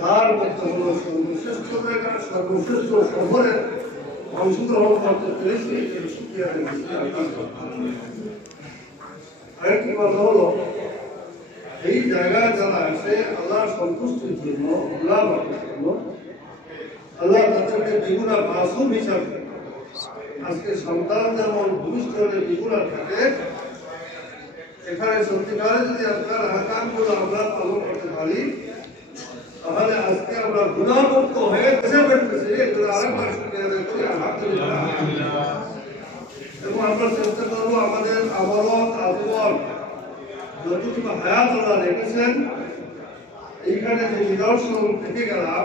তার মধ্যে হল সর্বশ্রেষ্ঠ জায়গা, সর্বশ্রেষ্ঠ শহরে অংশগ্রহণ করতে পেরেছি। আরেকটি কথা হলো, এই জায়গায় যারা আসে আল্লাহ সন্তুষ্টির জন্য, আল্লাহ তাদেরকে দ্বিগুণা মাসুম হিসাবে, আজকে সন্তান যেমন ভবিষ্যতে দ্বিগুণা থাকে, এখানে সত্যিকারে যদি আপনার আহকামগুলো আমরা পালন করতে পারি, তাহলে আজকে আমরা গুণামুক্ত হয়ে দেশে বেরতেছি। এগুলো আরেকবার শুক্রিয়া আদায় করি, আলহামদুলিল্লাহ। এবং আমরা চেষ্টা করবো আমাদের আমলত আজীবন যতটুকু হায়াত আল্লাহ রেখেছেন, এইখানে যে নিদর্শন থেকে গেলাম,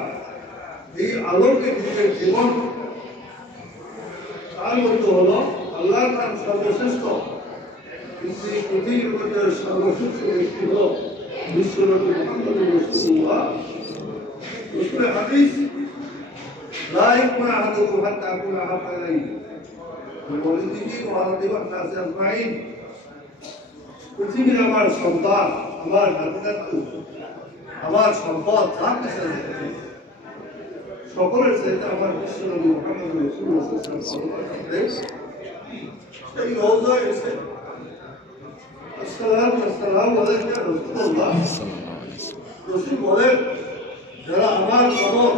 এই আলোকে নিজের জীবন, তার মধ্যে হলো আল্লাহ তার সর্বশ্রেষ্ঠ পৃথিবীর মধ্যে সর্বশ্রেষ্ঠ ব্যক্তি হল বিশ্বনবী মুহাম্মদ রাসূলুল্লাহ। রাসূলের হাদিস, লা ইয়াকুনু আহাদুকুম হাত্তা আকুনা আহাব্বা ইলাইহি মিন ওয়ালিদিহি ওয়া ওয়ালিদি ওয়ান নাসি আজমাইন। পৃথিবীর আমার সন্তান, আমার নাতি-নাতু, আমার সম্পদ, যা কিছু আছে সকলের চাইতে আমার বিশ্বনবী মুহাম্মদ রাসূলুল্লাহ সাল্লাল্লাহু আলাইহি ওয়াসাল্লাম সেই রওজায় এসে আসসালামু আলাইকা ইয়া রাসূলুল্লাহ, রাসূল বলেন, যারা আমার কবর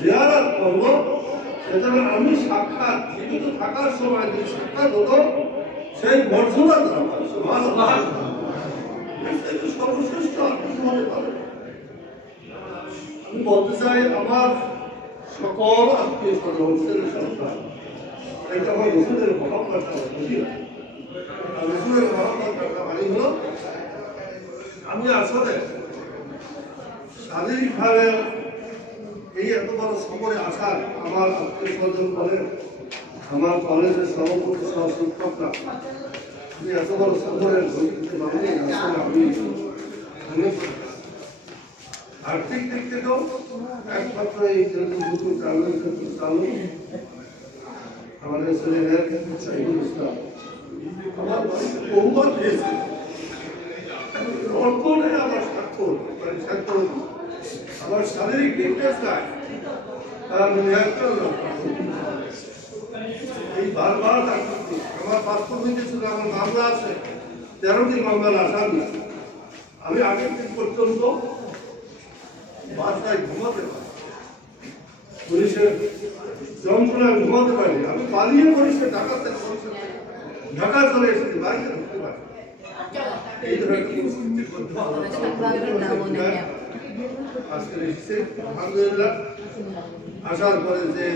জিয়ারত করলো, সেটা আমি সাক্ষাৎ জীবিত থাকার সময় যে সাক্ষাৎ হতো, সেই মর্যাদা তারা পায়। সুবহানাল্লাহ, এটা সর্বশ্রেষ্ঠ আর কিছু হতে পারে। আমি বলতে চাই, আমার সকল আত্মীয় স্বজন, সন্তান, এটা আমার রসুলের মহব্বত বুঝি না। আর রসুলের মহব্বত মানে হলো, আমি আসলে শারীরিকভাবে এই এত বড় সফরে আসার, আমার আত্মীয় স্বজন বলেন, আমার কলেজের সভাপতি সহ শিক্ষকরা, আমি এত বড় সফরের দিতে পারিনি। আসলে আমি আর্থিক দিক থেকেও একমাত্র এই দুটো চালু আমাদের ছেলেদের সাইদুল ইসলাম আমার বাড়িতে বহুবার পেয়েছে। অর্থ নেই আমার স্বাক্ষর, আমার শারীরিক ফিটনেস নাই, এই বারবার আমার পাসপোর্ট হয়েছিল, আমার মামলা আছে 13টি মামলার আসামি। আমি আগের দিন পর্যন্ত বাসায় ঘুমাতে পারি, পুলিশের যন্ত্রণায় ঘুমাতে পারি। আমি পালিয়ে পুলিশে ঢাকা চলে এসেছি, বাড়িতে ঢুকতে পারি। এই ধরনের পরিস্থিতির মধ্যে আজকে এসেছে আলহামদুলিল্লাহ। আসার পরে যে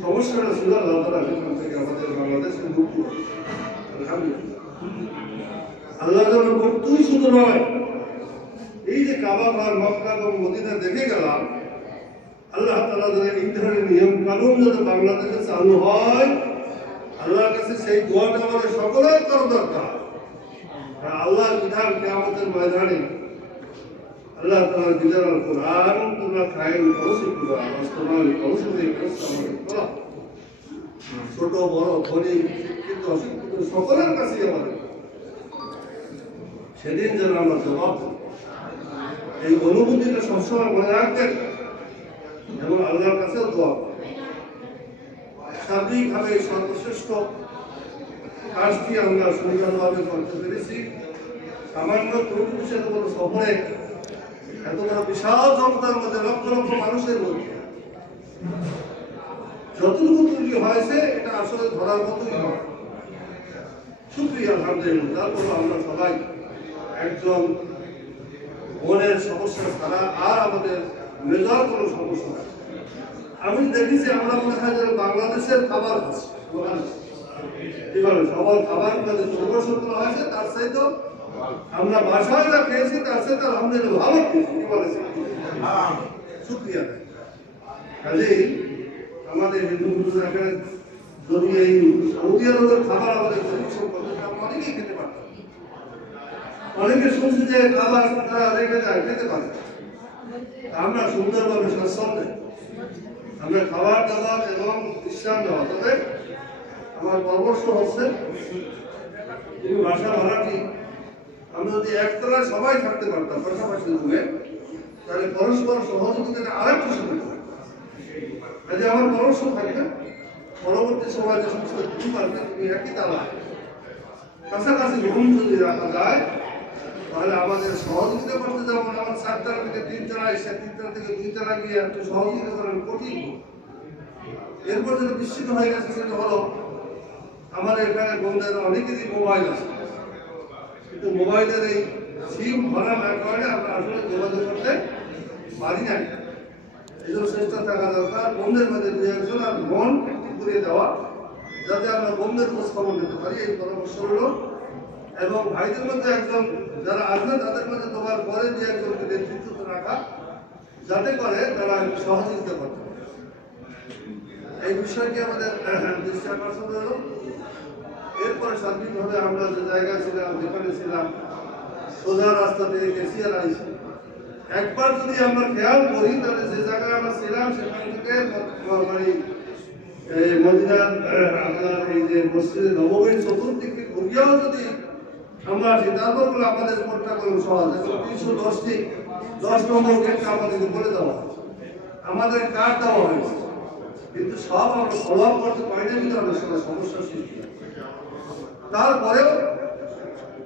সমস্যাটা ছিল, আল্লাহ তাআলা সেখান থেকে আমাদের বাংলাদেশের মুক্তি, আলহামদুলিল্লাহ। আল্লাহ তাআলা মুক্তিই শুধু নয়, এই যে কাবা ঘর, মক্কা এবং মদিনা দেখে গেলাম, আল্লাহ তাআলা এই ধরনের নিয়ম কানুন যাতে বাংলাদেশে চালু হয়, আল্লাহর কাছে সেই দোয়াটা আমাদের সকলের করা দরকার। আল্লাহর বিধান কিয়ামতের ময়দানে আল্লাহ তাআলার বিধান আল কোরআন, তোমরা কায়েম করো, শিখবা, বাস্তবায়ন করো, সেই কাজটা আমাদের করা। ছোট বড়, গরিব, শিক্ষিত অশিক্ষিত, সকলের কাছেই আমাদের সেদিন যেন আমরা জবাব দেব। এই অনুভূতিটা সবসময় মনে রাখবেন এবং আল্লাহর কাছে দোয়া করবেন। সার্বিকভাবে সর্বশ্রেষ্ঠ কাজটি আমরা সুন্দরভাবে করতে পেরেছি। সামান্য ত্রুটি বিষয় এত বড় সফরে, এত বড় বিশাল জনতার মধ্যে, লক্ষ লক্ষ মানুষের মধ্যে যতটুকু ত্রুটি হয়েছে, এটা আসলে ধরার মতোই নয়। শুকরিয়া, আলহামদুলিল্লাহ। তারপর আমরা সবাই একজন মনের সমস্যা ছাড়া আর আমাদের মেজর কোনো সমস্যা নেই। আমি দেখেছি আমরা মনে হয় যেন বাংলাদেশের খাবার খাচ্ছি, সবার খাবার পরিবেশন হয়েছে, তার চাইতে আমরা বাসায় যা খেয়েছি তার চাইতে আলহামদুলিল্লাহ ভালো খেয়েছি। কি বলেছি? শুকরিয়া। কাজেই আমাদের হিন্দু এখানে যদি এই সৌদি আরবের খাবার আমাদের পরিবেশন করতে, আমরা অনেকেই খেতে পারতাম। অনেকে শুনছি যে খাবার তারা রেখে যায়, খেতে পারে। আমরা সুন্দরভাবে স্বাস্থ্য, আমরা খাবার দাবার এবং বিশ্রাম দেওয়া। তবে আমার পরামর্শ হচ্ছে, তুমি বাসা ভাড়াটি আমরা যদি একতলায় সবাই থাকতে পারতাম পাশাপাশি রুমে, তাহলে পরস্পর সহযোগিতাটা আরেকটু সুবিধা। কাজে আমার পরামর্শ থাকবে পরবর্তী সময় যে সমস্ত গ্রুপ আসবে তুমি একই তালায় কাছাকাছি রুম যদি রাখা যায়, তাহলে আমাদের সহযোগিতা করতে যেমন আমার 4 তলা থেকে 3 তলা এসে 3 তলা থেকে 2 তলা গিয়ে একটু সহযোগিতা করার কঠিন। এরপর যেটা বিস্মিত হয়ে গেছে সেটা হলো আমাদের এখানে বন্ধুদের অনেকেরই মোবাইল আছে, কিন্তু মোবাইলের এই সিম ভরা না কারণে আমরা আসলে যোগাযোগ করতে পারি না। এই জন্য চেষ্টা থাকা দরকার বন্ধুদের মধ্যে 2-1 আর মন ঘুরিয়ে দেওয়া, যাতে আমরা বন্ধুদের খোঁজ খবর নিতে পারি, এই পরামর্শ হলো। এবং ভাইদের মধ্যে একজন যারা আসবে তাদের মধ্যে তোমার পরে 2-1জনকে নেতৃত্ব রাখা, যাতে করে তারা সহযোগিতা করতে পারে। এই বিষয়টি আমাদের দৃষ্টি আকর্ষণ হলো। এরপরে সার্বিকভাবে আমরা যে জায়গায় ছিলাম, যেখানে ছিলাম, সোজা রাস্তা থেকে কেসিয়ার আইসি, একবার যদি আমরা খেয়াল করি তাহলে যে জায়গায় আমরা ছিলাম সেখান থেকে মানে মদিনার আপনার এই যে মসজিদে নববীর চতুর্দিকে ঘুরিয়াও যদি আমরা আসি, তারপর আমাদের কোনটা কোনো সহজ এবং 310 নম্বর গেটটা আমাদেরকে বলে দেওয়া হয়েছে, আমাদের কার্ড দেওয়া হয়েছে, কিন্তু সব আমরা ফলো আপ করতে পারি না, কিন্তু অনেক সময় সমস্যার সৃষ্টি হয়। তারপরেও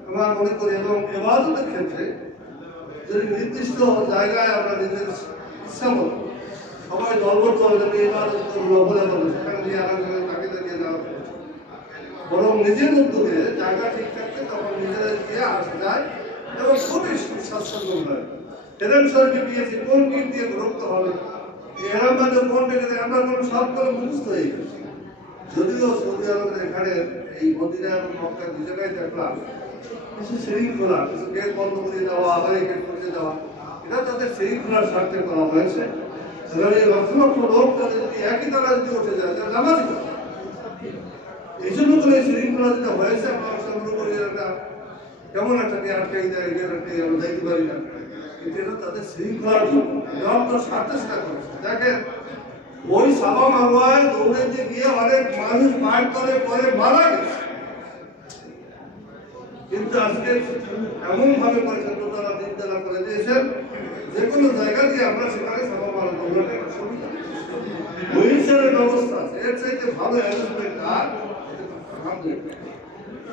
আমরা মনে করি এবং ইবাদতের ক্ষেত্রে যদি নির্দিষ্ট জায়গায় আমরা নিজের ইচ্ছা মতো সবাই দলবদ্ধ যদি ইবাদত করবো বলে বলো, সেখানে দিয়ে আরেকজনের তাকে দিয়ে যাওয়া, বরং নিজের উদ্যোগে জায়গা ঠিক থাকতে তখন নিজেরা গিয়ে আসা যায় এবং খুবই স্বাচ্ছন্দ্য হয়। এরম শরীরে গিয়েছি কোন গীত দিয়ে বিরক্ত হবে, এরম বাদে কোন ডেকে আমরা কোনো সব করে মুখস্থ হয়ে গেছি। যদিও সৌদি আরবের এখানে এই মদিনা এবং মক্কা দু জায়গায় দেখলাম কিছু শৃঙ্খলা, কিছু গেট বন্ধ করে দেওয়া, আবার গেট করে দেওয়া, এটা তাদের শৃঙ্খলার স্বার্থে করা হয়েছে। এবার এই লক্ষ লক্ষ লোক তাদের যদি একই তারা যদি উঠে যায় তাহলে নামাজ এই জন্য করে শৃঙ্খলা যেটা হয়েছে আমরা সংগ্রহ করি, একটা কেমন একটা আটকাই দেয়, আমরা দেখতে পারি না, কিন্তু এটা তাদের শৃঙ্খলার স্বার্থে সেটা করেছে। দেখেন ওই সাবা মারওয়ায় দৌড়াইতে গিয়ে অনেক মানুষ মার করে পরে মারা গেছে, কিন্তু আজকে এমন ভাবে পরিচালনা তারা নির্দেশনা করে দিয়েছেন যে কোনো জায়গা দিয়ে আমরা সেখানে সাবা মারা দৌড়াতে সুবিধা, হুইলচেয়ারের ব্যবস্থা আছে, এর চাইতে ভালো অ্যারেঞ্জমেন্ট আর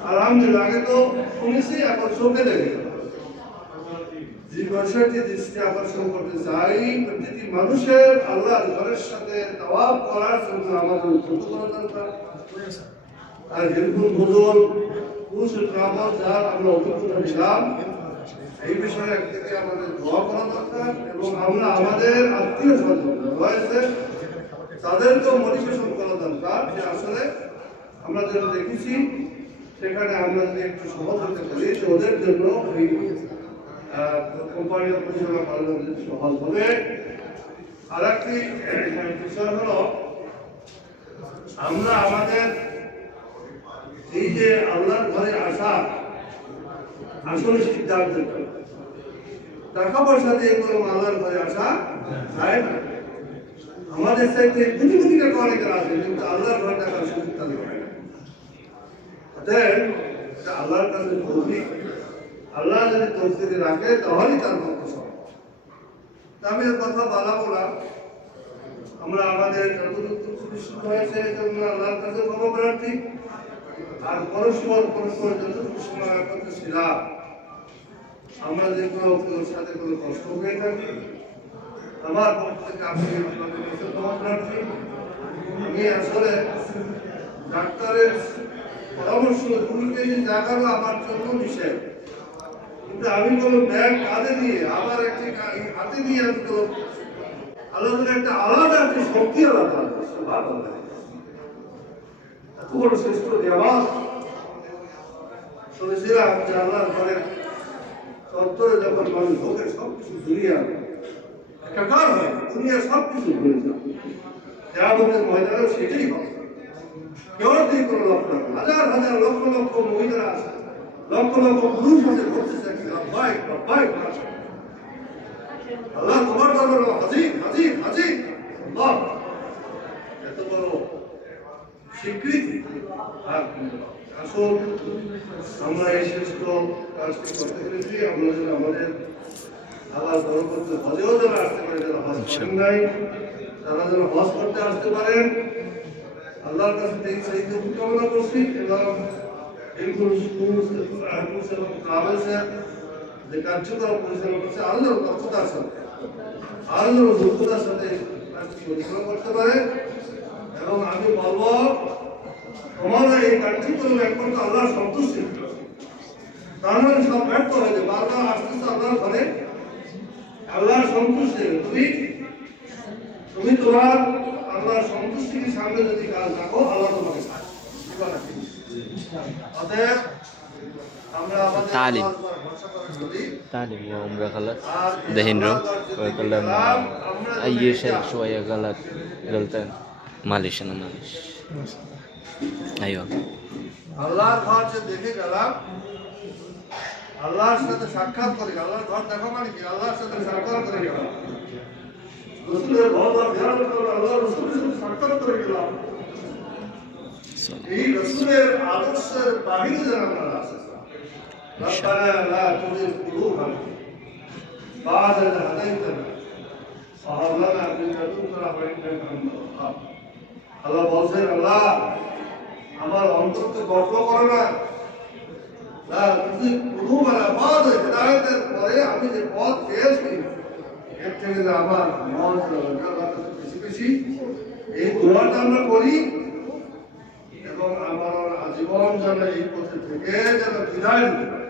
আলহামদুলিল্লাহ। আগে তো শুনেছি, এখন চোখে দেখে যে বিষয়টি দৃষ্টি আকর্ষণ করতে চাই, প্রতিটি মানুষের আল্লাহর ঘরের সাথে তাওয়াফ করার জন্য আমাদের উদ্যত করা দরকার। আর হেলফুল ভোজন পুরুষ গ্রামার যার আমরা অভিজ্ঞতা নিলাম, এই বিষয়ে একদিকে আমাদের দোয়া করা দরকার এবং আমরা আমাদের আত্মীয় স্বজন রয়েছে তাদেরকেও মোটিভেশন করা দরকার যে আসলে আমরা যেটা দেখেছি সেখানে আমরা যদি একটু সহযোগিতা করি যে ওদের জন্য এই কোম্পানির পরিচালনা করানো সহজ হবে। আর একটি বিষয় হলো আমরা আমাদের এই যে আল্লাহর ঘরে আসা আসলে সিদ্ধান্ত, টাকা পয়সা দিয়ে কোনো আল্লাহর ঘরে আসা যায় না। আমাদের চাইতে কোটি কোটি টাকা অনেকের আছে, কিন্তু আল্লাহর ঘরে টাকার সুযোগ তাদের হয় না। আল্লাহর কাছে তৌফিক, আল্লাহ যদি তৌফিক রাখে তাহলেই তার পক্ষে সম্ভব। আমি এর কথা বাড়াবো না, আমরা আমাদের যতটুকু সুনিশ্চিত হয়েছে আল্লাহর কাছে ক্ষমা প্রার্থী, আর পরস্পর যতটুকু সময় একত্রে ছিলাম আমরা যে কোনো সাথে কোনো কষ্ট হয়ে থাকি, আমার পক্ষ থেকে আপনাদের ক্ষমা প্রার্থী। আমি আসলে ডাক্তারের পরামর্শ 2 কেজি জায়গারও আমার জন্য নিষেধ, কিন্তু আমি কোনো ব্যাগ কাঁধে নিয়ে আবার একটি হাতে নিয়ে আমি কোনো আলাদা একটা আলাদা একটি শক্তি আলাদা এত বড় শ্রেষ্ঠ দেওয়াল শুনেছিলাম যে আল্লাহর ঘরের চত্বরে যখন মানুষ ঢোকে সবকিছু দুনিয়া একাকার হয়, দুনিয়া সবকিছু ভুলে যায়। আমাদের মহিলারাও সেটাই হবে, কেউ দিয়ে কোনো লক্ষ্য রাখবে, হাজার হাজার লক্ষ লক্ষ মহিলারা আছে, লক্ষ লক্ষ পুরুষ আছে, করতে চাই আল্লাহ তোমার দরবার হাজির হাজির হাজির। এত বড় স্বীকৃতি আর আসুন আমরা এই শ্রেষ্ঠ কাজটি করতে পেরেছি। আমরা যেন আমাদের আবার পরবর্তী হজেও যেন আসতে পারে, যারা হজ করেন নাই তারা যেন হজ করতে আসতে পারেন। আল্লাহর কাছে থেকে সেই কামনা করছি এবং এইগুলো এবং ট্রাভেলসের যে কার্যক্রম পরিচালনা করছে আল্লাহর দক্ষতার সাথে, আল্লাহর যোগ্যতার সাথে কাজটি পরিচালনা করতে পারে। এবং আমি বলবো তোমার এই কার্যক্রম একমাত্র আল্লাহর সন্তুষ্টি, তার মানে সব ব্যর্থ হয়েছে। বারবার আসতেছে আল্লাহর ঘরে, আল্লাহর সন্তুষ্টি। তুমি তোমার আল্লাহর সন্তুষ্টিকে সামনে যদি কাজ রাখো, আল্লাহ তোমাকে অতএব আমরা تعلم وعمرة غلط دهين رو وكلام أي شيء شوية غلط غلطان معلش أنا معلش أيوة আল্লাহর ঘর যে দেখে গেলাম, আল্লাহর সাথে সাক্ষাৎ করে, আল্লাহর ঘর দেখা মানে কি? আল্লাহর সাথে সাক্ষাৎ করে গেলাম, রসুলের ঘর ধ্যান করে আল্লাহ রসুলের সাথে সাক্ষাৎ করে গেলাম। এই রসুলের আদর্শের বাহিরে যেন আমরা আসি। ربنا لا تزغ قلوبنا بعد إذ هديتنا وهب لنا من لدنك رحمة إنك أنت الوهاب। আল্লাহ বলছেন, আল্লাহ আমার অন্তরকে গর্ব করো না, লা তুজিগ কুলুবানা বা'দ ইয হিদায়াতের পরে আমি যে পথ পেয়েছি এর থেকে যে আমার মন বেশি বেশি এই দোয়াটা আমরা করি এবং আমার আজীবন যেন এই পথে থেকে যেন বিদায় নিতে পারি,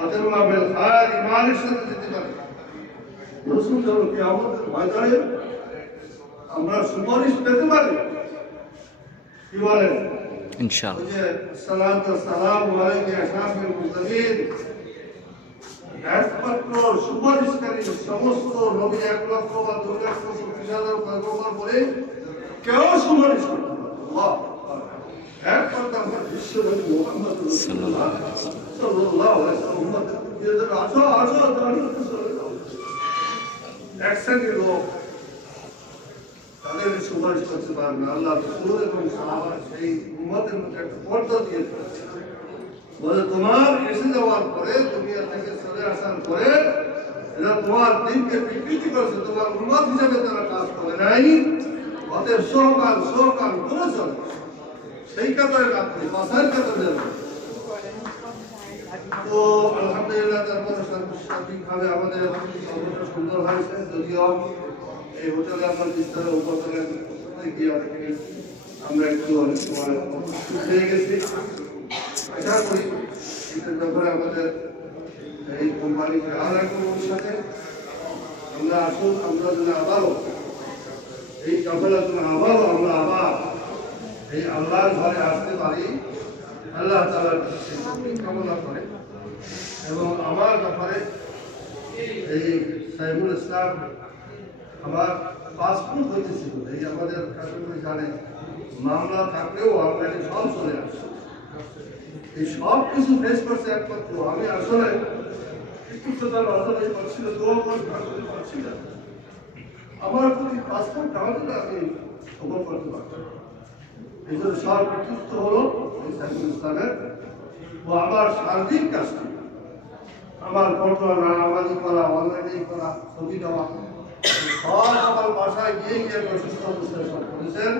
আজরুনা বিল খায়র ইমানের সাথে যেতে পারি। রসুল যেন কিয়ামতের ময়দানে আমরা সুপারিশ পেতে পারি। কি বলেন? ইনশাআল্লাহ। সালাতু সালামু আলাইকা ইয়া শাফিউল মুরসালিন, একমাত্র সুপারিশকারী সমস্ত নবী 1,00,000 বা 2,60,000 পয়গম্বর বলে কেউ সুপারিশ করতে পারে না। আল্লাহ একমাত্র আমরা বিশ্বনবী মুহাম্মদ রাসূলুল্লাহ সাল্লাল্লাহু আলাইহি ওয়াসাল্লাম আসো আসো এক শ্রেণীর লোক তাদের সুপারিশ করতে পারবে না। আল্লাহ রাসূল এবং সাহাবা সেই উম্মতের মধ্যে একটা পর্দা দিয়েছে, বলে তোমার এসে যাওয়ার পরে দুনিয়া থেকে চলে আসার পরে এরা তোমার দিনকে বিকৃতি করেছে, তোমার উম্মত হিসেবে তারা কাজ করে নাই। অতএব সহকাল সহকাল করে চলে, সেই কাতারে আপনি বাসার কাতারে যাবেন। তো আলহামদুলিল্লাহ তারপরে সার্বিকভাবে আমাদের সর্বটা সুন্দর হয়েছে। যদিও এই হোটেলে আপনার বিস্তারে উপতলে গিয়ে আমরা একটু অনেক সময় হয়ে গেছি। আশা করি এটার ব্যাপারে আমাদের এই কোম্পানিকে আর একটা সাথে আমরা আসুন, আমরা যেন আবারও এই কাফেলা যেন আবারও আমরা আবার এই আল্লাহর ঘরে আসতে পারি, আল্লাহ তাআলার কাছে কামনা করে। এবং আমার ব্যাপারে এই সাইফুল ইসলাম আমার পাসপোর্ট হইতেছিল, এই আমাদের কাছে জানেন মামলা থাকলেও অলরেডি সব চলে আসছে, এই সব কিছু ফেস করছে একমাত্র আমি। আসলে একটু তার অর্থনৈতিক পাচ্ছিল, দোয়া পাচ্ছি না, আমার প্রতি পাসপোর্ট না হলে আমি সফল করতে পারতাম। এই জন্য সব কৃতিত্ব হলো এই সাইফুল ইসলামের। ও আমার সার্বিক কাজটি, আমার ফটো নামাজি করা, অনলাইনে করা, ছবি দেওয়া, সব আমার বাসায় গিয়ে গিয়ে সুস্থ অবস্থায় সব করেছেন।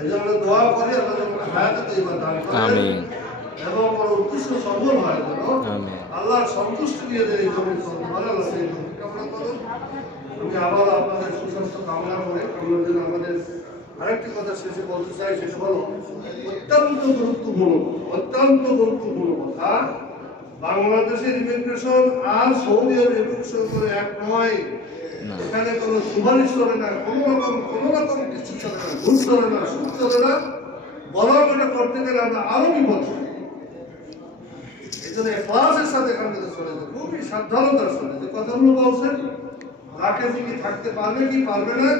এই জন্য দোয়া করি আল্লাহ যেন হায়াতে তৈবা দান করেন এবং ওর উদ্দেশ্য সফল হয় যেন আল্লাহর সন্তুষ্টি দিয়ে দেয়। এই জমি আল্লাহ সেই কামনা করুন। আমি আবার আপনাদের সুস্বাস্থ্য কামনা করে আমরা যেন আমাদের আরেকটি কথা শেষে বলতে চাই, সেটা হলো অত্যন্ত গুরুত্বপূর্ণ কথা। বাংলাদেশের ইমিগ্রেশন আর সৌদি আরব ইমিগ্রেশন করে এক নয়। এখানে কোনো সুপারিশ চলে না, কোনো রকম কিছু চলে না, ঘুষ চলে না, সুদ চলে না। বরং এটা করতে গেলে আমরা আরো বিপদ। এই জন্য ক্লাসের সাথে এখান থেকে চলে যায়, খুবই সাবধানতার সাথে যে কথাগুলো বলছেন, রাখে কি থাকতে পারবে কি পারবে না,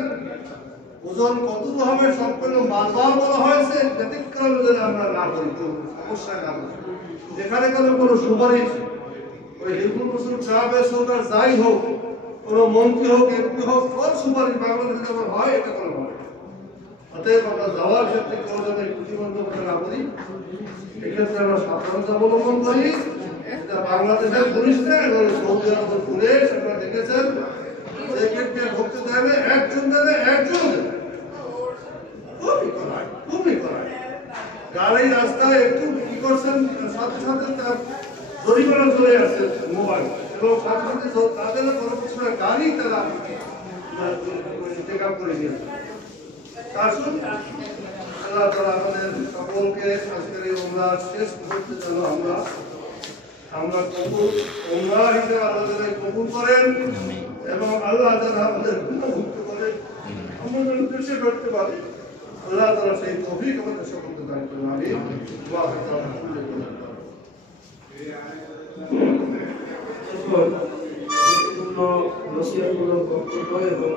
ওজন কতটুকু হবে, সবগুলো বারবার বলা হয়েছে। ব্যতিক্রম যদি আমরা না করি, সমস্যায় না করি। যেখানে কোনো সুপারিশ ওই হিন্দু মুসলিম সাহাবের সরকার যাই হোক, কোনো মন্ত্রী হোক, এমপি হোক, সব সুপারিশ বাংলাদেশে যেমন হয় এটা কোনো হয়। অতএব আমরা যাওয়ার ক্ষেত্রে কেউ যেন প্রতিবন্ধকতা না করি, এক্ষেত্রে আমরা সাবধানতা অবলম্বন করি। এটা বাংলাদেশের পুলিশ না, এবং সৌদি আরবের পুলিশ আপনারা দেখেছেন, সেক্ষেত্রে ভক্তি দেবে একজন দেবে, একজন দেবে, খুবই কড়াই। গাড়ি রাস্তায় একটু কি করছেন, সাথে সাথে তার জরিমানা চলে আসছে মোবাইল, এবং সাথে সাথে তাদের কোনো কিছু গাড়ি তারা টেক আপ করে দিয়েছে। আসুন আল্লাহ তাআলা আমাদের সকলকে আজকের এই উমরা শেষ করতে যেন আমরা কবুল উমরা হিসেবে আল্লাহ তাআলা কবুল করেন, এবং আল্লাহ তাআলা আমাদের গুণমুক্ত করেন, আমরা যেন দেশে করতে পারি। আল্লাহ তাআলা সেই তৌফিক আমাদের সকলকে দান করেন। আমিন। ওয়া আলহামদুলিল্লাহ। গুরুত্বপূর্ণ নসিহতমূলক বক্তব্য এবং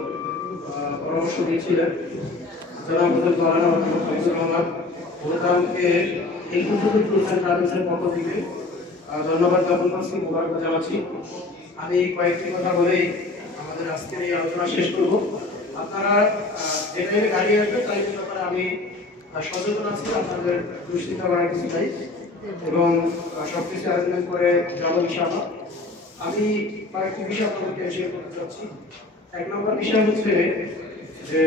পরামর্শ দিয়েছিলেন যারা আমাদের দ্বারা আমাকে এই ট্রাভেলসের পক্ষ থেকে ধন্যবাদ জ্ঞাপন করছি, মুবারকবাদ জানাচ্ছি। আমি কয়েকটি কথা বলেই আমাদের আজকের এই আলোচনা শেষ করব। আপনারা যেখানে গাড়ি আসবে তাই ব্যাপারে আমি সচেতন আছি, আপনাদের দুশ্চিন্তা করার কিছু নাই, এবং সবকিছু অ্যারেঞ্জমেন্ট করে যাবো ইনশাআল্লাহ। আমি কয়েকটি বিষয় আপনাদেরকে শেয়ার করতে চাচ্ছি। এক নম্বর বিষয় হচ্ছে যে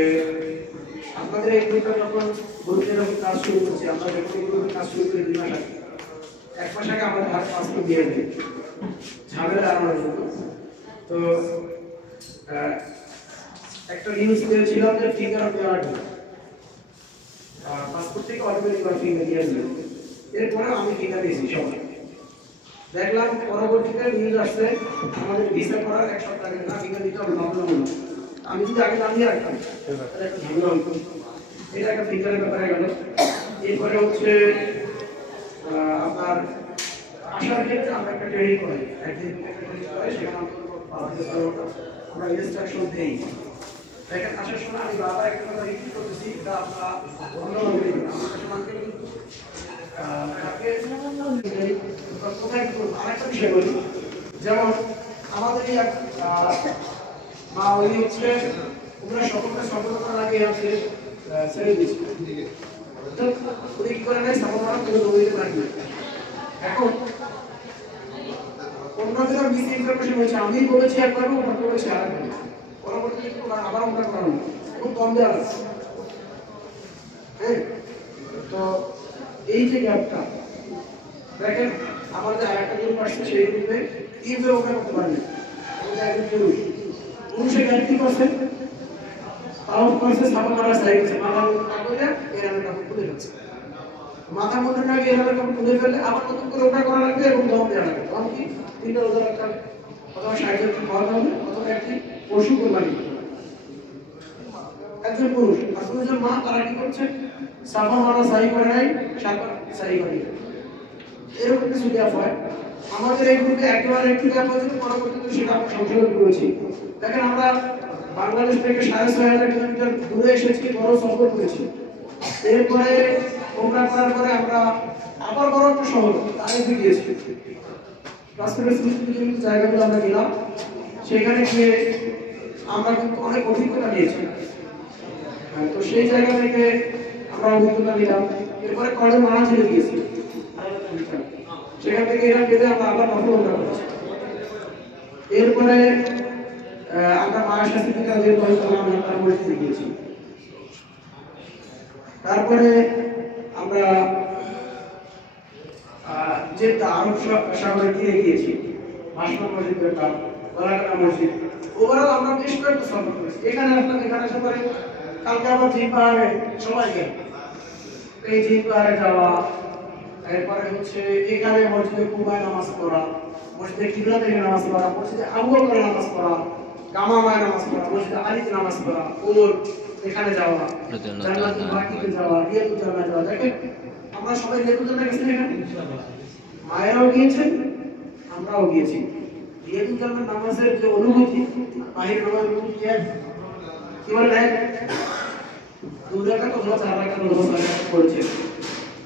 আপনাদের এই গ্রুপটা যখন গ্রুপের কাজ শুরু করছি, আমরা যখন গ্রুপের কাজ শুরু করি 2 মাস আগে, 1 মাস আগে আমাদের হাত পাসপোর্ট দিয়ে দিই ঝামেলা এড়ানোর জন্য। তো একটা নিউজ পেয়েছিলাম যে ফিঙ্গার দেওয়ার জন্য পাসপোর্ট থেকে অটোমেটিক ফিঙ্গার দিয়ে দিল। এরপরে আমি ফিঙ্গার দিয়েছি সবাই। দেখলাম পরবর্তীতে নিউজ আসছে আমাদের ভিসা করার 1 সপ্তাহ আগে না ফিঙ্গার দিতে হবে বাধ্যতামূলক। আমি যদি আগে দাঁড়িয়ে রাখতাম তাহলে একটা ঝামেলা হতো। এটা একটা ফিঙ্গারের ব্যাপারে গেল। এরপরে হচ্ছে আপনার আসার ক্ষেত্রে আমরা একটা ট্রেনিং করি, একদিন সেখানে আমরা ইনস্ট্রাকশন দিই। দেখেন আসার সময় আমি বারবার একটা কথা রিপিট করতেছি, এটা আপনারা অন্যভাবে আরেকটা বিষয় বলি, যেমন আমাদের এই মা ওই হচ্ছে ওরা সকলকে সফলতা লাগে হচ্ছে ছেড়ে দিচ্ছে, উনি কি করে নাই সফলতা করে দৌড়িতে পারবে। এখন অন্যদের মিস ইনফরমেশন হয়েছে, আমি বলেছি একবার, ওরা বলেছে আরেকবার, পরবর্তীতে আবার আমরা করানো খুব কম দেওয়া আছে। হ্যাঁ, তো এই যে গ্যাপটা দেখেন, আমাদের আরেকটা গ্রুপ আসছে, সেই গ্রুপে 3 জন ওখানে করতে পারেন, পুরুষের জ্ঞান কি করছেন, পাও করছে সাপা মারা সাইড করছে, মাথা করে এরামের কাপড় খুলে ফেলছে, মাথা মধ্যে না গিয়ে এরামের কাপড় খুলে ফেললে আবার নতুন করে ওটা করা লাগবে এবং দম দেওয়া লাগবে। দম কি 3টা রোজা রাখতে হবে, অথবা 60 জন খাওয়াতে হবে, অথবা একটি পশু কোরবানি। একজন পুরুষ আর 2 জন মা, তারা কি করছে, সাপা মারা সাই করে নাই, সাপা সাই করে, এরকম কিছু গ্যাপ হয়। আমাদের এই গ্রুপে একেবারে একটু গ্যাপ হয়েছে, পরবর্তীতে সেটা আমরা সংশোধন করেছি। দেখেন আমরা বাংলাদেশ থেকে 6,500 কিলোমিটার দূরে এসেছি, বড় সফর করেছি। এরপরে ওমরা করার পরে আমরা আবার বড় একটা শহর তারিফে গিয়েছি, রাষ্ট্রের বিভিন্ন জায়গাগুলো আমরা গেলাম, সেখানে গিয়ে আমরা কিন্তু অনেক অভিজ্ঞতা নিয়েছি। তো সেই জায়গা থেকে আমরা অভিজ্ঞতা নিলাম। এরপরে কলেজ মানা ছেড়ে গিয়েছি, সেখান থেকে এরা পেতে আমরা আবার নকল ওমরা করেছি। এরপরে আমরা মায়ের সাথে থেকে তার মসজিদে গিয়েছি। তারপরে আমরা যে আরব সাগরে গিয়ে গিয়েছি, মাসমা মসজিদ দেখলাম, গলাকাটা মসজিদ। ওভারঅল আমরা বেশ কয়েকটা সফর করেছি। এখানে আসলাম, এখানে আসার পরে কালকে আবার জিম পাহাড়ে সবাই গেল, এই জিম পাহাড়ে যাওয়া, এরপরে হচ্ছে এখানে মসজিদে কুবায় নামাজ পড়া, মসজিদে কিবলা থেকে নামাজ পড়া, মসজিদে আবু বকর নামাজ পড়া, গামামায় নামাজ পড়া, মসজিদে আলীতে নামাজ পড়া, ওর এখানে যাওয়া, জান্নাতুল বাকিতে যাওয়া, রিয়াদুল জান্নাহ যাওয়া। দেখেন আমরা সবাই রিয়াদুল জান্নাহ গেছি এখানে, মায়েরাও গিয়েছেন, আমরাও গিয়েছি। রিয়াদুল জান্নাহ নামাজের যে অনুভূতি, বাহির নামাজ অনুভূতি কি বলে দেখ, 2 রাকাত অথবা 4 রাকাত করেছে,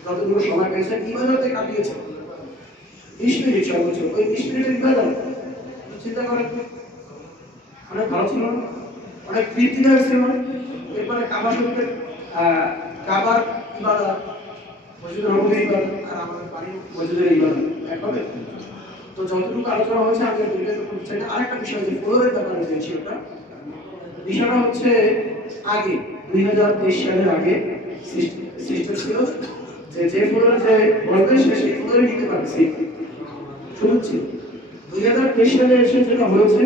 যতটুকু সময় পেয়েছে ইবাদতে কাটিয়েছে 20 মিনিট সর্বোচ্চ। ওই 20 মিনিটের ইবাদত চিন্তা করেন, অনেক ভালো ছিল, অনেক তৃপ্তিদায়ক ছিল। এরপরে কাবা শরীফের কাবার ইবাদত, মসজিদের নববীর ইবাদত আর আমাদের বাড়ির মসজিদের ইবাদত এক হবে। তো যতটুকু আলোচনা হয়েছে আমি দুইটাতে করতে চাই। আরেকটা বিষয় যে ফ্লোরের ব্যাপারে যে বিষয়টা হচ্ছে আগে 2023 সালের আগে সিস্টেম ছিল যে ফ্লোরে যে বলবে সেই ফ্লোরে নিতে পারছি শুনছি। 2023 সালে এসে যেটা হয়েছে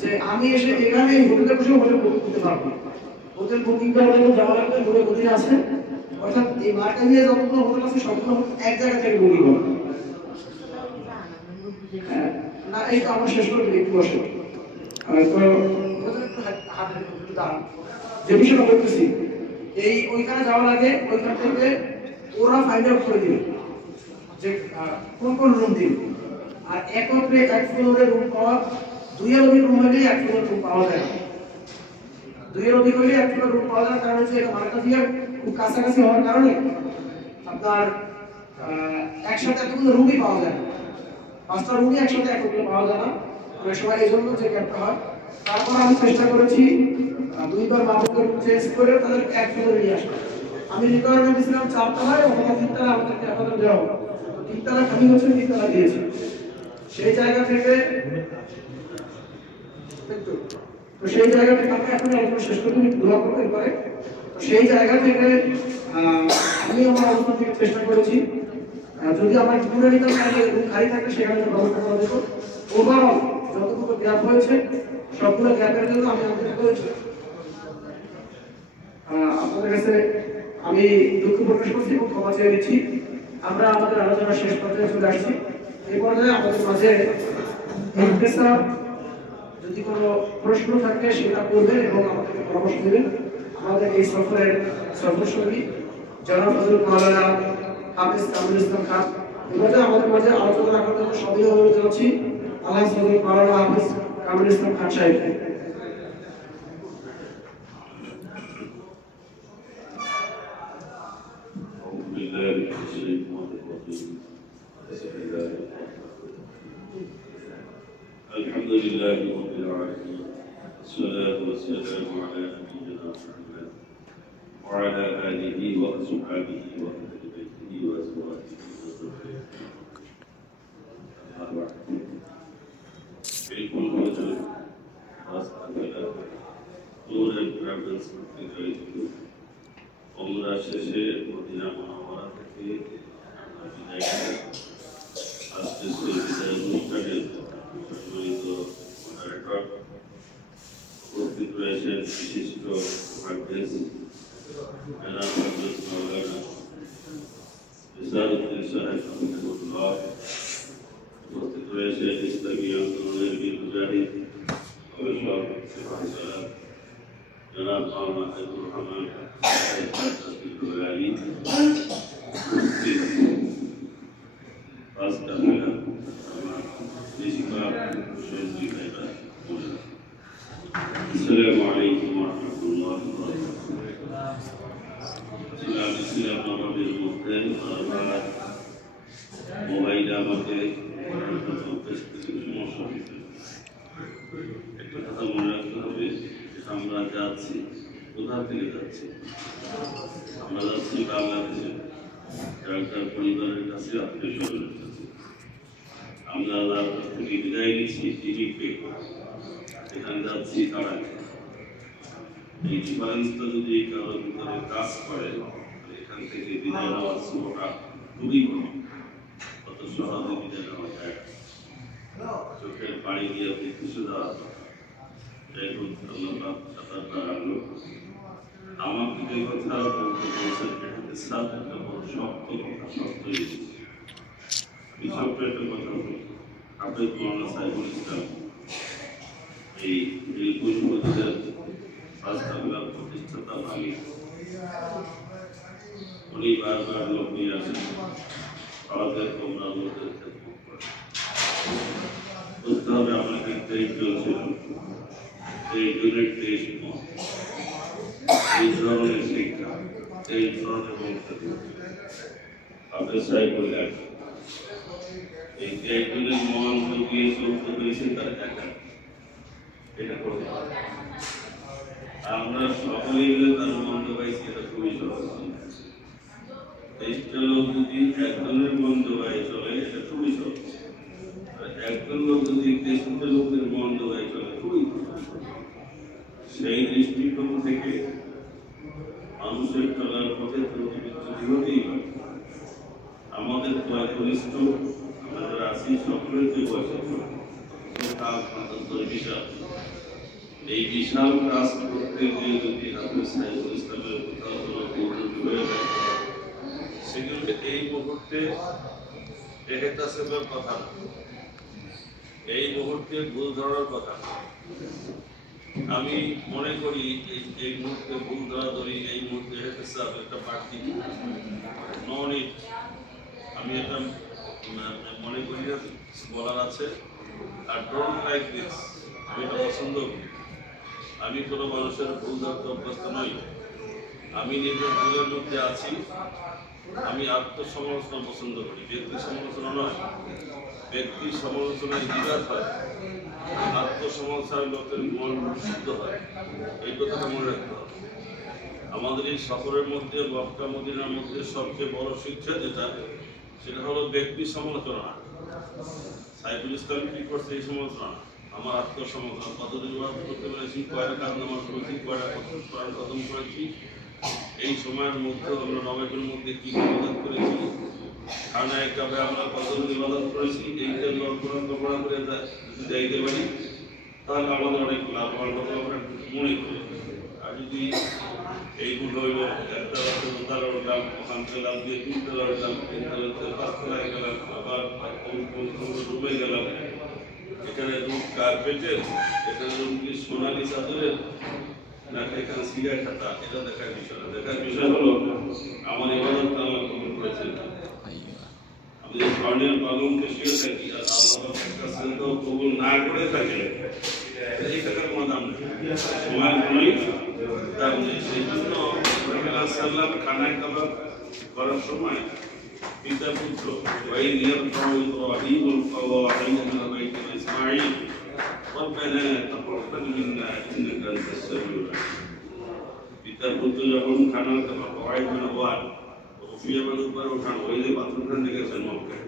যে আমি এসে এখানে হোটেলে বসে হোটেল বুকিং করতে পারবো। হোটেল বুকিং করার জন্য যাওয়া লাগবে, দূরে হোটেল আছে, অর্থাৎ এই মার্কা দিয়ে যতগুলো হোটেল আছে সবগুলো এক জায়গা থেকে বুকিং হবে। না এই তো আমরা শেষ করে একটু বসে তো যে বিষয়টা বলতেছি এই ওইখানে যাওয়ার আগে ওইখান থেকে ওরা ফাইন্ড আউট করে দিবে যে কোন কোন রুম দিবে। আর একত্রে এক ফ্লোরে রুম পাওয়া, দুইয়ের অধিক রুম হলে এক ফ্লোরে রুম পাওয়া যায় না। দুইয়ের অধিক হলে এক ফ্লোরে রুম পাওয়া যায়, কারণ হচ্ছে এটা মার্কা দিয়ে খুব কাছাকাছি হওয়ার কারণে আপনার একসাথে এতগুলো রুমই পাওয়া যায় না। 5টা রুমই একসাথে একত্রে পাওয়া যায় না, অনেক সময় এই জন্য যে গ্যাপটা হয়। তারপর আমি চেষ্টা করেছি 2বার মাহবুবকে চেঞ্জ করে তাদের এক ফ্লোরে নিয়ে আসা। আমি রিকোয়ারমেন্ট দিয়েছিলাম 4 তলায় অথবা 3 তলায় আমাদেরকে আমাদের দেওয়া হবে। 3 তলা আমি হচ্ছে 3 তলা দিয়েছি। সেই জায়গা থেকে তো সেই জায়গা থেকে আমি এখন আলোচনা শেষ করে আমি দোয়া করবো এরপরে। তো সেই জায়গা থেকে আমি আমার অবস্থান থেকে চেষ্টা করেছি যদি আমার পুরো নিতে রুম খালি থাকে সেখানে ব্যবস্থা করা যেত। ওভারঅল যতটুকু গ্যাপ হয়েছে সবগুলো গ্যাপের জন্য আমি আন্তরিক করেছি। আপনাদের কাছে আমি দুঃখ প্রকাশ করছি এবং ক্ষমা চেয়ে দিচ্ছি। আমরা আমাদের আলোচনা শেষ পর্যায়ে চলে আসছি। এই পর্যায়ে আমাদের মাঝে যদি কোনো প্রশ্ন থাকে সেটা করবেন এবং আমাদেরকে পরামর্শ দেবেন। আমাদের এই সফরের সর্বসঙ্গী জনাব হযরত মাওলানা হাফেজ কামরুল ইসলাম খান এবারে আমাদের মাঝে আলোচনা রাখার জন্য সবাই অনুরোধ জানাচ্ছি আল্লাহ হযরত মাওলানা হাফেজ কামরুল ইসলাম খান সাহেবকে। الحمد لله رب العالمين والصلاة والسلام على نبينا محمد وعلى آله وأصحابه وأهل بيته وأزواجه وذريته أما بعد بالكل وجه أستغفر نور البرابلس مكتوب عمره শেষে মদিনা মুনাওয়ারা থেকে আমরা বিদায় নিই। আজকে সেই বিদায় অনুষ্ঠানের সম্মানিত মডারেটর উপস্থিত রয়েছেন বিশিষ্ট হাফেজ জনাব হযরত মাওলানা রিসালউদ্দিন সাহেব হাফিজাহুল্লাহ, উপস্থিত রয়েছেন ইসলামী আন্দোলনের বীর মুজাহিদ গবেষক সিপাহী সালার জনাব মাওলানা আব্দুর রহমান আলী, উপস্থিত রাস্তা মেলা আমার বেশিরভাগ সহযোগী ভাইরা। আসসালামু আলাইকুম ওয়া রাহমাতুল্লাহি ওয়া বারাকাতুহু। ইসলাম আমাদের মধ্যে বারবার মোবাইল আমাকে সমস্যা দিতে, একটা কথা মনে রাখতে হবে, আমরা যাচ্ছি কোথা থেকে যাচ্ছি? আমরা যাচ্ছি বাংলাদেশে একটা পরিবারের কাছে, আত্মীয় স্বজনের কাছে। আমরা আল্লাহর কাছ থেকে বিদায় নিচ্ছি টিকিট পে করে, এখানে যাচ্ছি তারা। এই ডিফারেন্সটা যদি কারোর ভিতরে কাজ করে, এখান থেকে বিদায় নেওয়ার ছোটটা খুবই কম, অত সহজে বিদায় নেওয়া যায় না। চোখের পানি দিয়ে কিছু দেওয়া, যাই হোক আল্লাহ সাঁতারটা আনলো। আমাকে যে কথা বলতে বলছেন এটাকে সাথে একটা বড় শক্ত কথা, শক্ত আমি ছোট্ট একটা কথা বলি। হাফেজ মাওলানা সাইফুল ইসলাম এই পরিষদের রাস্তাগুলার প্রতিষ্ঠাতা মালিক, উনি বারবার লোক নিয়ে আসেন আমাদের তোমরা লোকদের খেদমত করে। বুঝতে হবে আমাকে দেশ চলছিল, এই জনের দেশ এই ধরনের শিক্ষা, এই ধরনের বক্তব্য হাফেজ সাহেব বললেন এই একজনের মন ডুবিয়ে চলতে হয়েছে তার একা, এটা করতে হবে। আমরা সকলেই মিলে তার মন্দ পাইছি, এটা খুবই সহজ। 23টা লোক যদি একজনের মন্দ গায়ে চলে, এটা খুবই সহজ। আর একজন লোক যদি 23টা লোকের মন্দ গায়ে চলে, খুবই সেই দৃষ্টিকোণ থেকে মানুষের চলার পথে ত্রুটি হতেই পারে। আমাদের কনিষ্ঠ আমাদের আছি সকলের যে বয়সে বিশাল, এই বিশাল কাজ করতে গিয়ে যদি হাফেজ সাইফুল ইসলামের কোথাও কোনো পরিণতি হয়ে যায়, সেগুলো এই মুহূর্তে এহতাসেবের কথা না, এই মুহূর্তে ভুল ধরার কথা না। আমি মনে করি এই মুহূর্তে ভুল ধরাধরি, এই মুহূর্তে এহতাসাব একটা বাড়তি ননিট। আমি এটা মনে করি না বলার আছে। আর ডোন্ট লাইক দিস, আমি এটা পছন্দ করি। আমি কোনো মানুষের ভুল ধরতে অভ্যস্ত নই। আমি নিজের ভুলের মধ্যে আছি। আমি আত্মসমালোচনা পছন্দ করি, ব্যক্তি সমালোচনা নয়। ব্যক্তি সমালোচনায় বিঘাত হয়, আত্মসমালোচনায় লোকের মন শুদ্ধ হয়। এই কথাটা মনে রাখতে হবে। আমাদের এই সফরের মধ্যে, মক্কা মদিনার মধ্যে সবচেয়ে বড় শিক্ষা যেটা, সেটা হলো ব্যক্তি সমালোচনা। সাইফুল ইসলাম কি করছে এই সমালোচনা, আমার আত্মসমালোচনা। কতদিন করতে পেরেছি, কয়টা কাজ নামাজ করেছি, কয়টা কোরআন খতম করেছি, এই সময়ের মধ্যে আমরা নবাবের মধ্যে কি ইবাদত করেছি, খানায় কাবে আমরা কতদিন ইবাদত করেছি, এইটা কল্পনা করে যদি যাইতে পারি, তাহলে আমাদের অনেক লাভবান হবে আমরা মনে করি। আর যদি এইগুলো হইল একটা দোতলা উঠলাম, ওখান থেকে লাভ দিয়ে 3 তলা উঠলাম, 3 তলা 5 তলায় গেলাম, আবার রুমে গেলাম, এখানে রুম কার্পেটের, এখানে রুম কি সোনালি চাদরের, নাকি এখানে সিগা খাতা, এটা দেখার বিষয় না। দেখার বিষয় হলো আমার ইবাদতটা আল্লাহ কবুল করেছেন। আমি যে স্বর্ণের পালঙ্কে শুয়ে থাকি আর আল্লাহ কাছে তো কবুল না করে থাকে, এই টাকার কোনো দাম নেই, সময়ের কোনোই দাম নেই। সেই জন্য সাল্লাম খানায় কাবাব করার সময় পিতা পুত্র ইসমাঈল ربنا تقبل منا انك انت السميع العليم। পিতা পুত্র যখন খানা কাবাব ওয়াইদ ওফিয়া উপর উঠান, ওই যে পাথরখান দেখেছেন মক্কায়,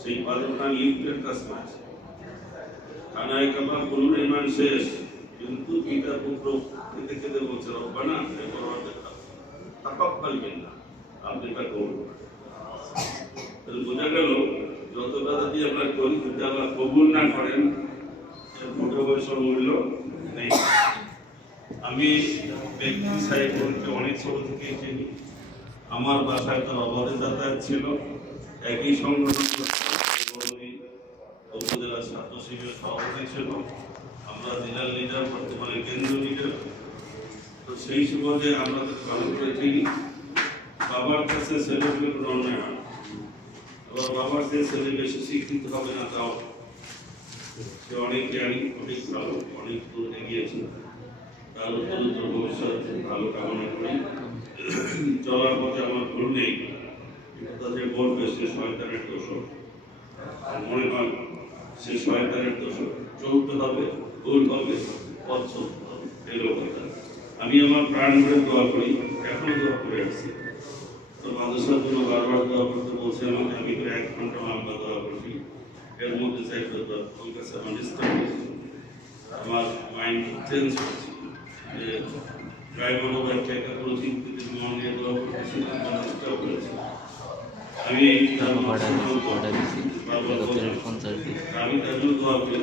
সেই পাথরখান লিফটের কাছে আছে। খানায় কাবাব বলুন ইমান শেষ, কিন্তু পিতা পুত্র খেতে খেতে বলছে রব্বানা তাকাব্বাল মিন্না, আপনি এটা করুন। তাহলে বোঝা গেল যত কথা দিয়ে আমরা করি, যদি আল্লাহ কবুল না করেন, মোটা বয়সের মূল্য নেই। আমি ব্যক্তি সাইফুলকে অনেক ছোট থেকে চিনি। আমার বাসায় তার অবাধে যাতায়াত ছিল। একই সংগঠন উপজেলা ছাত্র শিবিরের সভাপতি ছিল, আমরা জেলার লিডার, বর্তমানে কেন্দ্রীয় লিডার। তো সেই সুবাদে আমরা ভালো করে চিনি। বাবার কাছে ছেলেগুলো কোনো অন্যায় হয়, আবার বাবার কাছে ছেলে বেশি শিক্ষিত হবে না, তাও সে অনেক জ্ঞানী, অনেক ভালো, অনেক দূর এগিয়েছে। তার উত্তরোত্তর ভবিষ্যৎ ভালো কামনা করি। চলার পথে আমার ভুল নেই, এটা যে বলবে সে শয়তানের দোষক, মনে হয় সে শয়তানের দোষক। চলতে হবে, ভুল হবে, পথ চলতে হবে, এলো কথা। আমি আমার প্রাণ ভরে দোয়া করি, এখনো দোয়া করে আসছি। তো মাদ্রাসার জন্য বারবার দোয়া করতে বলছে আমাকে, আমি তো 1 ঘন্টা লম্বা দোয়া করছি। এর মধ্যে চাইতে ওর কাছে আমার ডিস্টার্ব হয়েছে, আমার মাইন্ড চেঞ্জ হয়েছে, যে প্রায় মনোব্যাখ্যা একটা কোনো চিন্তিত মন নিয়ে দোয়া করতেছি, ডিস্টার্ব হয়েছে। আমি আমি তার জন্য দোয়া করি,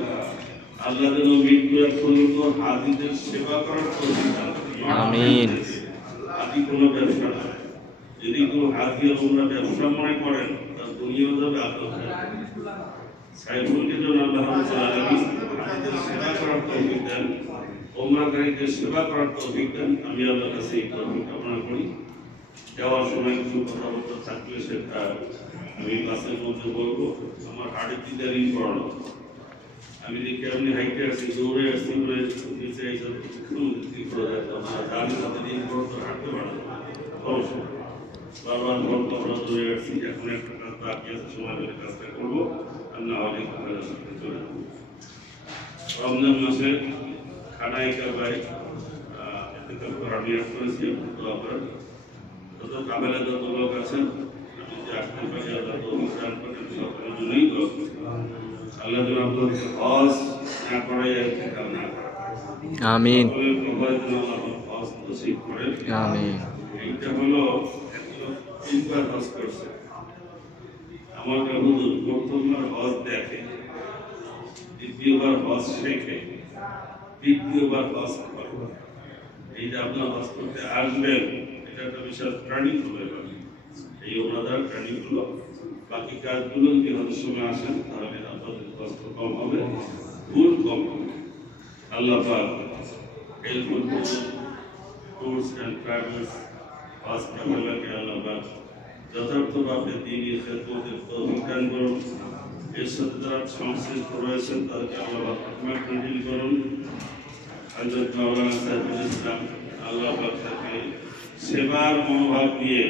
আল্লাহ যেন মৃত্যুর পর্যন্ত হাজিদের সেবা করার আমিন। হাজি কোনো ব্যবসা না, যদি কোনো হাজি আমরা ব্যবসা মনে করেন, তার দুনিয়াও যাবে, আল্লাহ সাইফুলকে যেন আল্লাহ হাজিদের সেবা করার তৌফিক দেন, ওমরাকারীদের সেবা করার তৌফিক দেন। আমি আল্লাহর কাছে এই তৌফিক কামনা করি। যাওয়ার সময় কিছু কথাবার্তা থাকলে সেটা আমি বাসের মধ্যে বলবো। আমার হাড়ের দিকে ঋণ করানো, আমি দেখি আপনি হাইটে আসছি, দৌড়ে আসছি, নিচে এইসব ঋণ করতে হাঁটতে পারে বারবার বলতো আমরা দৌড়ে আসছি, এখন একটা কাজ বাকি আছে, সময় ধরে কাজটা করবো, আর না হলে চলে যাবো। রমজান মাসে খানায় কাবায় আমি করেছি দোয়া করেন যত কাবেলা যত লোক আছেন আমি যে আসতে পারি আল্লাহ তো অনুষ্ঠান করেন সকলের জন্যই দোয়া করি আল্লাহ যেন আপনাদেরকে হজ না করাই আর খেয়াল না করা আমিন সকলের কবরের জন্য আল্লাহ হজ নসিব করেন আমিন এইটা হলো একজন তিনবার হজ করছে আমার হুজুর প্রথমবার হজ দেখে দ্বিতীয়বার হজ শেখে তৃতীয়বার হজ করে এই যে আপনার হজ করতে আসবেন এটা একটা বিশাল ট্রেনিং হবে এই ওনাদের ট্রেনিং গুলো বাকি কাজগুলো যদি হজের সময় আসেন তাহলে আপনাদের কষ্ট কম হবে ভুল কম হবে আল্লাহ পাক এই ট্যুরস অ্যান্ড ট্রাভেলস হজ ট্রাভেলারকে আল্লাহ পাক যথার্থভাবে দিনই খেদমতের তৌফিক দান করুন এর সাথে যারা সংশ্লিষ্ট রয়েছেন তাদেরকে আল্লাহ পাক রহমত নাযিল করুন হযরত মাওলানা সাইফুল ইসলাম আল্লাহ পাক তাকে সেবার মনোভাব নিয়ে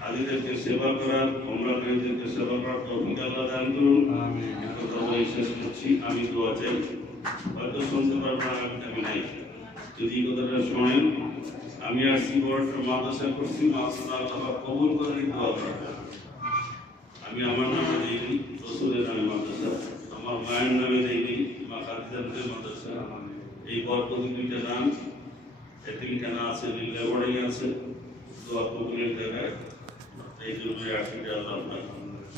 হাজিদেরকে সেবা করার ওমরাকারীদেরকে সেবা করার তৌফিক আল্লাহ দান করুন কথা বলে শেষ করছি আমি দোয়া চাই হয়তো শুনতে পারবেন আমি নাই যদি কথাটা শোনেন আমি আসছি বড় মাদ্রাসা করছি মাদ্রাসা আল্লাহ কবুল করে দোয়া করেন আমি আমার নামে দিইনি রসুলের নামে মাদ্রাসা আমার মায়ের নামে দিইনি মা খাদিজার মাদ্রাসা এই বরকতি দুইটা নাম এতিমখানা আছে নীলগাবড়াই আছে দোয়া কবুলের জায়গায় এই জন্য আসলে আল্লাহ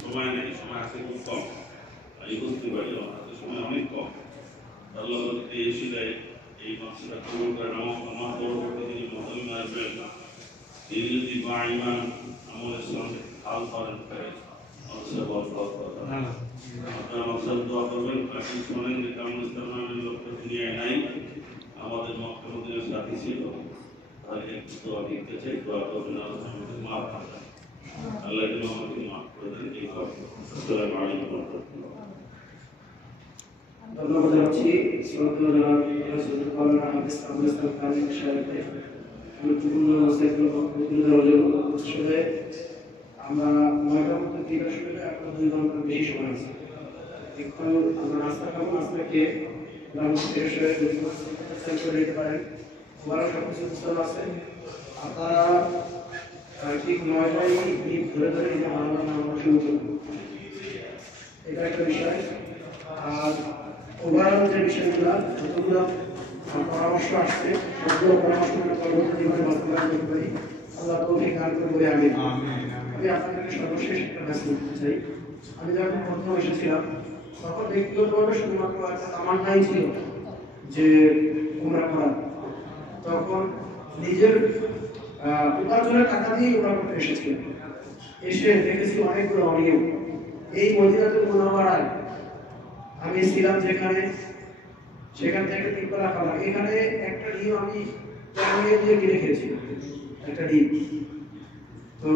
সময় নেই সময় আছে খুব কম আমি বুঝতে পারি আমাদের সময় অনেক কম আল্লাহ এই শিলায় এই মাসটা কবুল করেন আমার পরবর্তী যিনি মহলিম আসবেন তিনি যদি বা ইমান আমলের সঙ্গে হাল করেন আপনার মকসদ দোয়া করবেন আপনি শোনেন যে কামরুল ইসলাম নামের লোকটা দুনিয়ায় নাই আমাদের মক্কামুদ্দিনের সাথী ছিল তাহলে একটু দোয়া দিতে চাই দোয়া করবেন আল্লাহ আমাদের মাফ করেন আল্লাহ যেন আমাকে মাফ করে দেন এই আসসালামু আলাইকুম ওয়া রাহমাতুল্লাহ ধন্যবাদ জানাচ্ছি শ্রদ্ধেয় জনাব রাসূলুল্লাহ মাওলানা হাফেজ কামরুল ইসলাম কাজী সাহেবকে গুরুত্বপূর্ণ মসজিদগুলো তুলে ধরার জন্য আসলে আমরা 9টার মধ্যে টিকা শুরু করে এখন 2 ঘন্টার বেশি সময় আছে এখন আমরা নাস্তা খাবো নাস্তা খেয়ে রামকৃষ্ণ সেল করে দিতে পারেন ওরা সব কিছু বুঝতে আছে আপনারা ঠিক 9টায় ধরে ধরে এটা আমরা শুরু করবো এটা একটা বিষয় আর ওভারঅল যে বিষয়গুলো যতগুলো পরামর্শ আসছে সবগুলো পরামর্শ পরবর্তী জীবনে বাস্তবায়ন করতে পারি আল্লাহ তৌফিক দান করে বলে আমি আপনাদেরকে সর্বশেষ একটা মেসেজ দিতে চাই আমি যখন প্রথম এসেছিলাম তখন ব্যক্তিগতভাবে শুধুমাত্র একটা তামান্নাই ছিল যে উমরা করা তখন নিজের উপার্জনের টাকা দিয়ে উমরা করতে এসেছিলাম এসে দেখেছি অনেকগুলো অনিয়ম এই মদিনাতুল মুনাওয়ারায় আমি ছিলাম যেখানে সেখান থেকে তিনবেলা খাবার এখানে একটা ডিম আমি ট্যাঙ্গে দিয়ে কিনে খেয়েছি একটা ডিম তো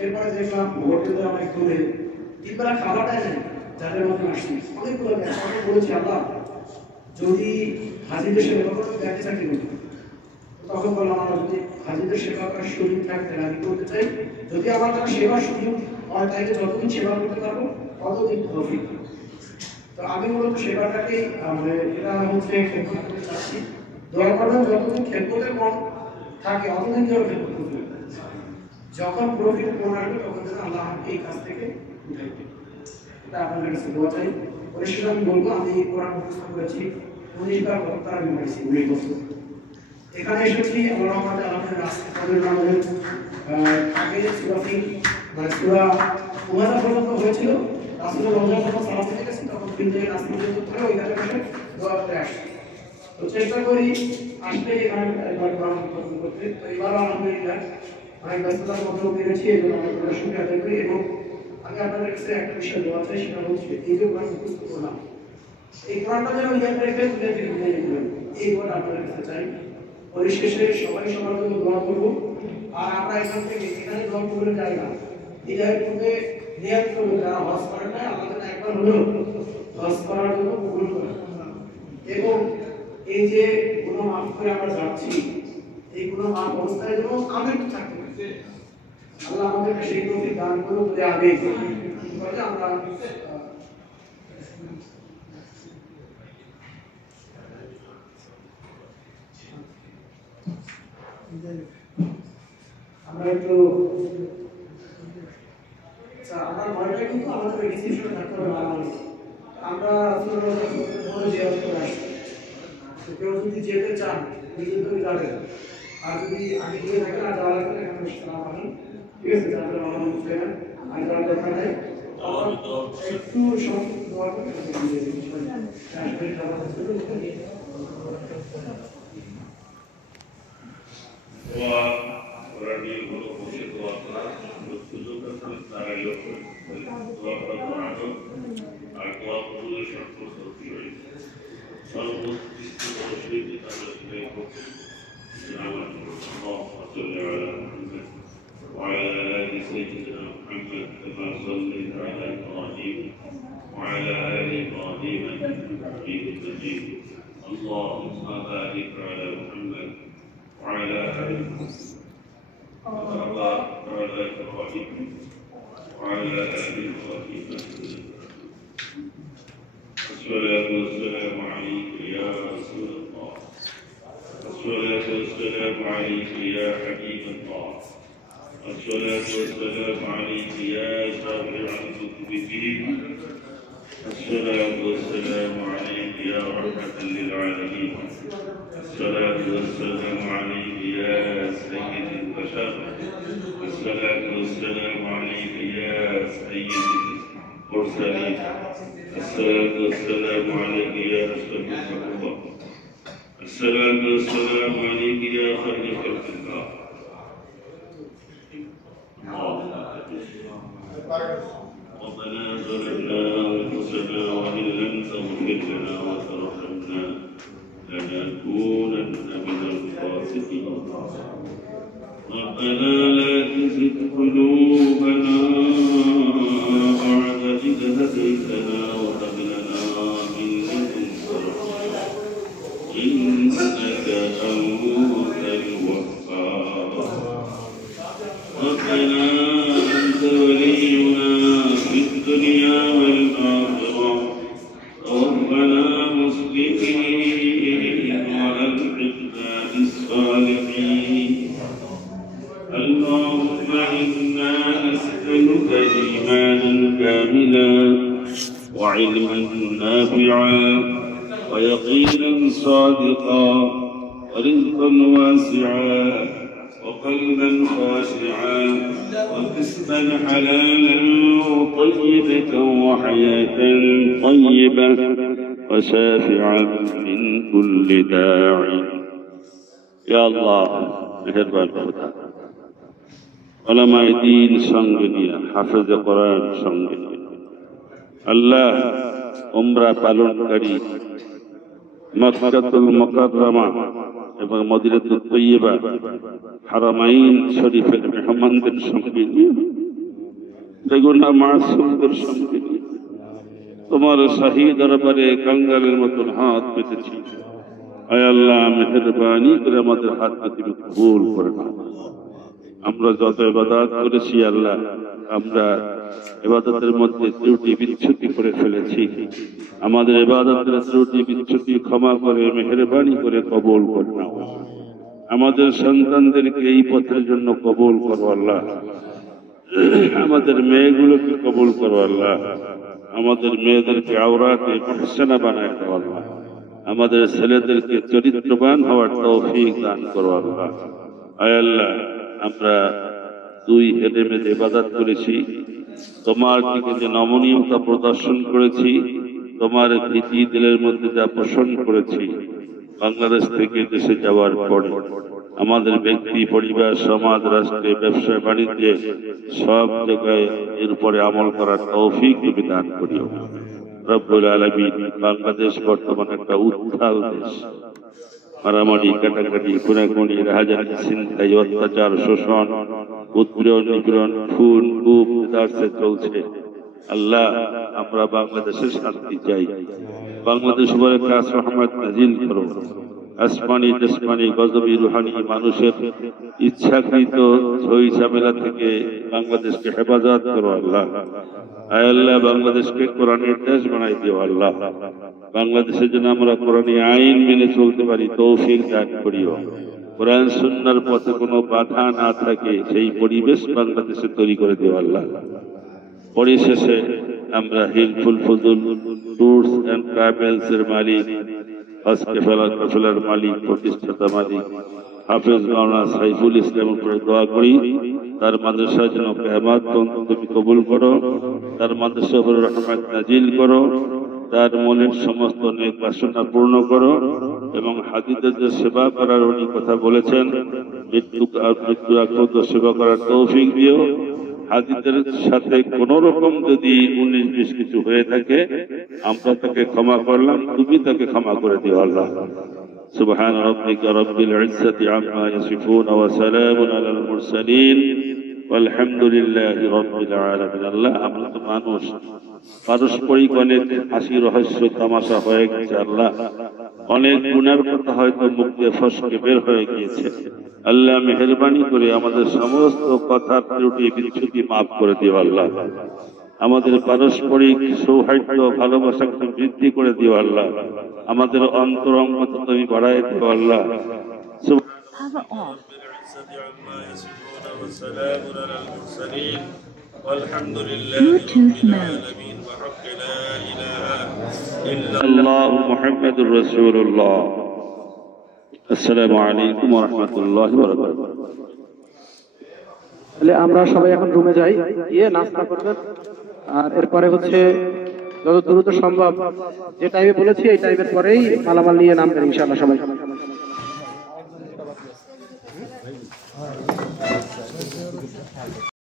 এরপরে দেখলাম হোটেলে অনেক দূরে তিনবেলা খাবারটাই নেই যাদের মধ্যে আসছি অনেকগুলো আমি বলেছি আল্লাহ যদি হাজিদের সেবা করতে দেখতে চাকরি করতে তখন বললাম আমরা যদি হাজিদের সেবা করার সুযোগ থাকতে আমি করতে চাই যদি আমার কাছে সেবার সুযোগ হয় তাইলে যতদিন সেবা করতে পারবো ততদিন তৌফিক তো আমি মূলত সেবাটাকেই মানে এটা হচ্ছে খেদমত করতে চাচ্ছি দোয়া করবেন যতদিন খেদমতের মন থাকে অতদিন যেন খেদমত করতে যখন প্রফিট মন আসবে তখন যেন আল্লাহ এই কাজ থেকে উঠাই দেবে এটা আপনাদের কাছে দোয়া চাই পরিশেষে আমি বলবো আমি কোরআন মুখস্থ করেছি 19 বার বক্তার আমি পড়েছি 19 বছর এখানে এসেছি আমরা আমাদের রাস্তাদের নামের আগে সুরাফি মানে সুরা উমাদা পর্যন্ত হয়েছিল রাসূলের রওজা যখন সালাত দিতে গেছি তখন তিন থেকে নাস্তা পর্যন্ত করে ওই জায়গায় বসে দোয়া করে আসি তো চেষ্টা করি আসলে এখানে একবার কোরআন করতে তো এবার আলহামদুলিল্লাহ অনেক ব্যস্ততার মধ্যেও পেরেছি এই জন্য আমি আপনাদের সঙ্গে আদায় করি এবং আমি আপনাদের কাছে একটা বিষয় দেওয়া চাই সেটা হচ্ছে এই যে কোরআন মুখস্থ করলাম এই কোরআনটা যেন ইয়াদ রেখে তুলে ফিরে এই কোরআন আপনাদের কাছে চাই পরিশেষে সবাই সবার জন্য দোয়া করবো আর আমরা এখান থেকে এখানে দোয়া করে যাই না এই জায়গার মধ্যে নিয়ত করবো যারা হজ করেন না আল্লাহ যেন একবার হলেও হজ করার জন্য কবুল করেন এবং এই যে গুনাহ মাফ করে আমরা যাচ্ছি এই গুনাহ মাফ অবস্থায় যেন আমিন থাকতে পারি আল্লাহ আমাদেরকে সেই তৌফিক দান করুন বলে আমরা আমরা একটু আমার ভয়টা কিন্তু আমাদের রেজিস্ট্রেশন থাকতে হবে বাঙালি। আমরা কেউ যদি যেতে চান নিজে তো যাবেন, আর যদি আগে গিয়ে থাকেন আর যাওয়া লাগবে এখানে সালাম পাবেন, ঠিক আছে? যাদের বাবা মুসলিম আর যারা দরকার নেই একটু সংক্ষিপ্ত দোয়া করে وعلى آل سيدنا محمد كما صليت على إبراهيم وعلى آل إبراهيم إنك حميد مجيد اللهم بارك على محمد وعلى آل محمد كما باركت على إبراهيم وعلى آل إبراهيم الصلاة والسلام عليك يا رسول الله الصلاة والسلام عليك يا حبيب الله الصلاة والسلام عليك يا شافع المذنبين الصلاة والسلام عليك يا رحمة للعالمين الصلاة والسلام عليك يا سيد البشر الصلاة والسلام عليك يا سيد المرسلين الصلاة والسلام عليك يا أشرف الله الصلاة والسلام عليك يا خير خلق الله ربنا ظلمنا أنفسنا وإن لم تغفر لنا وترحمنا لنكونن من الخاسرين ربنا لا تزغ قلوبنا بعد إذ هديتنا وهب لنا من لدنك رحمة إنك أنت الوهاب ربنا أنت ولينا في الدنيا والآخرة توفنا مسلمين وألحقنا بالصالحين اللهم إنا نسألك إيمانا كاملا وعلما نافعا ويقينا صادقا ورزقا واسعا وقلبا خاشعا وكسبا حلالا طيبة وحياة طيبة وشافعا من كل داع يا الله مهربان خدا علماء دين সঙ্গে নিয়ে হাফেজ কোরআন সঙ্গে নিয়ে আল্লাহ উমরা পালনকারী মক্কাতুল মুকাররমা এবং মদিনাতুত তৈয়্যিবা হারামাইন শরীফের মেহমানদের সঙ্গে নিয়ে বেগুনা মাসুমদের সঙ্গে নিয়ে তোমার শাহী দরবারে কাঙ্গালের মতন হাত পেতেছি। আয় আল্লাহ মেহেরবানি করে আমাদের হাতকে তুমি কবুল করে নাও। আমরা যত ইবাদত করেছি আল্লাহ, আমরা ইবাদতের মধ্যে ত্রুটি বিচ্যুতি করে ফেলেছি। আমাদের ইবাদতের ত্রুটি বিচ্যুতি ক্ষমা করে মেহেরবানি করে কবুল করে নাও। আমাদের সন্তানদেরকে এই পথের জন্য কবুল করো আল্লাহ। আমাদের মেয়েগুলোকে কবুল করো আল্লাহ। আমাদের মেয়েদেরকে আওরাতে মুহসিনা বানায় দাও আল্লাহ। আমাদের ছেলেদেরকে চরিত্রবান হওয়ার তৌফিক দান করো আল্লাহ। আয় আল্লাহ, আমরা দুই এলেমের ইবাদত করেছি, তোমার দিকে যে নমনীয়তা প্রদর্শন করেছি, তোমার ভীতি দিলের মধ্যে যা পোষণ করেছি, বাংলাদেশ থেকে দেশে যাওয়ার পরে আমাদের ব্যক্তি, পরিবার, সমাজ, রাষ্ট্রে, ব্যবসা বাণিজ্যে সব জায়গায় এর উপরে আমল করার তৌফিক তুমি দান করিও রব্বুল আলামিন। বাংলাদেশ বর্তমানে একটা উত্তাল দেশ। মারামারি, কাটাকাটি, খুনাখুনি, রাহাজানি, ছিনতাই, অত্যাচার, শোষণ, উৎপীড়ন, নিপীড়ন, খুন, গুম, দার্সে চলছে। আল্লাহ, আমরা বাংলাদেশের শান্তি চাই। বাংলাদেশ উপরে খাস রহমত নাজিল করো। আসমানি, জসমানি, গজবি, রুহানি মানুষের ইচ্ছাকৃত ঝই ঝামেলা থেকে বাংলাদেশকে হেফাজত করো আল্লাহ। আয় আল্লাহ, বাংলাদেশকে কোরআনের দেশ বানাই দিও আল্লাহ। বাংলাদেশের জন্য আমরা কোরআনী আইন মেনে চলতে পারি তৌফিক দান করিও। কোরআন সুন্নাহর পথে কোনো বাধা না থাকে সেই পরিবেশ বাংলাদেশে তৈরি করে দেও আল্লাহ। পরিশেষে আমরা হিলফুল ফুজুল ট্যুরস অ্যান্ড ট্রাভেলস এর মালিক, হজ কাফেলার মালিক, প্রতিষ্ঠাতা মালিক হাফেজ মাওলানা সাইফুল ইসলামের উপরে দোয়া করি, তার মাদ্রাসার জন্য কিয়ামত পর্যন্ত তুমি কবুল করো, তার মাদ্রাসার উপরে রহমত নাজিল করো, তার মনের সমস্ত নেক বাসনা পূর্ণ করো এবং হাজিদের যে সেবা করার উনি কথা বলেছেন, মৃত্যুর আগ পর্যন্ত সেবা করার তৌফিক দিও। হাজিদের সাথে কোন রকম যদি 19-20 কিছু হয়ে থাকে আমরা তাকে ক্ষমা করলাম, তুমি তাকে ক্ষমা করে দিও আল্লাহ। সুবহান রাব্বিকা রাব্বিল ইজ্জাতি আম্মা ইয়াসিফুন ওয়া সালামুন আলাল মুরসালিন আলহামদুলিল্লাহি রাব্বিল আলামিন। আল্লাহ, আমরা তো মানুষ, পারস্পরিক অনেক হাসি রহস্য তামাশা হয়ে গেছে আল্লাহ, অনেক গুনার কথা হয়তো মুখ দিয়ে ফসকে বের হয়ে গিয়েছে। আল্লাহ মেহেরবানি করে আমাদের সমস্ত কথার ত্রুটি বিচ্যুতি মাফ করে দিও আল্লাহ। আমাদের পারস্পরিক সৌহার্দ্য ভালোবাসাকে তুমি বৃদ্ধি করে দিও আল্লাহ। আমাদের অন্তরঙ্গতা তুমি বাড়াই দিও আল্লাহ। মুহাম্মাদুর রাসূলুল্লাহ। আসসালামু আলাইকুম ওয়া রাহমাতুল্লাহি ওয়া বারাকাতুহু। তাহলে আমরা সবাই এখন রুমে যাই, গিয়ে নাস্তা করবেন, আর এরপরে হচ্ছে যত দ্রুত সম্ভব যে টাইমে বলেছি এই টাইমের পরেই মালামাল নিয়ে নামবেন ইনশাআল্লাহ সবাই।